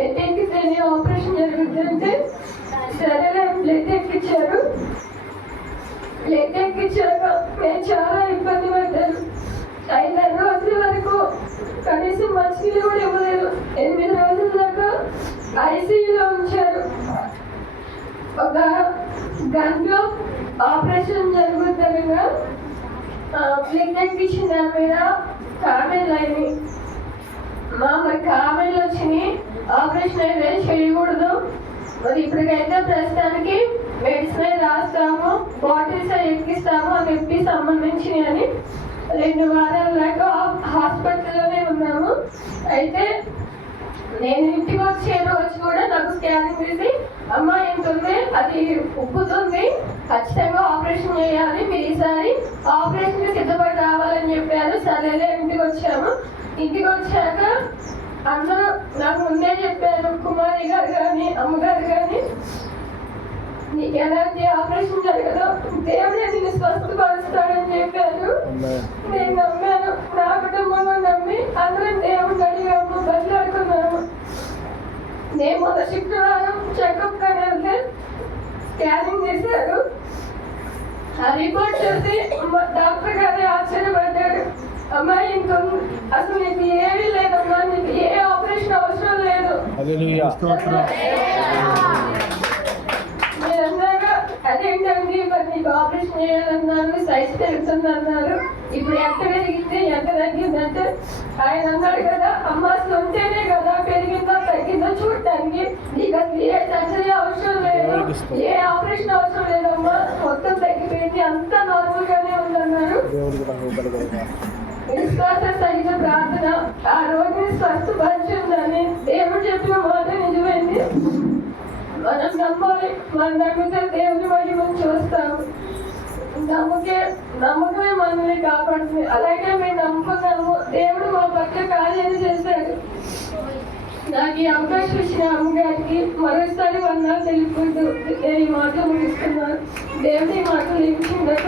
Blood ఎక్కితేనే operation జరుగుతుంటే సరేలే blood ఎక్కించారు. Blood ఎక్కించాక నేను చాలా ఇబ్బంది పడ్డాను. 5 రోజుల వరకు కనీసం మంచినీళ్ళు కూడా ఇవ్వలేదు. 8 రోజుల దాకా ఐసీయూలో ఉంచారు. ఒక గంటలో ఆపరేషన్ జరుగుతుండగా బ్లడ్ ఎక్కించిన దాని మీద కామెంట్లు అయినాయి. మరి కామెంట్లు వచ్చినాయి, ఆపరేషన్ అయితే చేయకూడదు. మరి ఇప్పటికైతే ప్రస్తుతానికి మెడిసిన్ రాస్తాము, బాటిల్స్ ఎక్కిస్తాము అని చెప్పి సంబంధించినవి అని 2 వారాల దాకా హాస్పిటల్లోనే ఉన్నాము. అయితే నేను ఇంటికి వచ్చే రోజు కూడా నాకు స్కానింగ్ తీసి అమ్మ ఏంటుంది, అది ఉప్పుతుంది, ఖచ్చితంగా ఆపరేషన్ చేయాలి, మీరు ఈసారి ఆపరేషన్ సిద్ధపడి రావాలని చెప్పారు. సరేలే ఇంటికి వచ్చాము. ఇంటికి వచ్చాక అందరూ నాకు ముందే చెప్పారు, కుమారి గారు కానీ అమ్మగారు కానీ, నీకు ఎలాంటి ఆపరేషన్ జరగదు, దేవుడే నిన్ను స్వస్థపరుస్తాడని చెప్పారు. నేను నమ్మాను. నా కుటుంబంలో నమ్మి అందరం దేవుడిని అడిగాము, బదిలాడుకున్నాము. నేను మొదటి శుక్రవారం చెకప్ కానీ వెళ్తే స్కానింగ్ చేశారు. ఆ రిపోర్ట్ చూసి డాక్టర్ గారు ఆశ్చర్యపడ్డాడు. అమ్మాయి ఇంకో అసలు నీకు ఏమీ లేదమ్మా, నీకు ఏ ఆపరేషన్ అవసరం లేదు. మీరన్నాగా అదేంటండి మరి నీకు ఆపరేషన్ చేయాలన్నారు, సైజ్ పెరుగుతుందన్నారు, ఇప్పుడు ఎంత పెరిగింది ఎంత తగ్గిందంటే ఆయన అన్నాడు కదా, అమ్మ అసలు ఉంటేనే కదా పెరిగిందో తగ్గిందో చూడటానికి, నీకు అసలు ఏ సర్జరీ అవసరం లేదు, ఏ ఆపరేషన్ అవసరం లేదమ్మా, మొత్తం తగ్గిపోయింది, అంతా నార్మల్ గానే ఉందన్నారు. విశ్వాస సహిత ప్రార్థన ఆ రోగిని స్వస్థపరిచిందని దేవుడు చెప్పిన మాట నిజమైంది. మనం నమ్మాలి, మనం నమ్మితే దేవుని మహిమను చూస్తాము. నమ్మకమే మనల్ని కాపాడుతుంది. అలాగే మేము నమ్ముకున్నాము, దేవుడు మా పట్ల కార్యాలు చేశాడు. నాకు ఈ అవకాశం ఇచ్చిన అమ్మగారికి మరోసారి వందనాలు తెలుపుకుంటూ నేను ఈ మాటలు ముగిస్తున్నాను. దేవుడి మాటలు ఇచ్చిందట.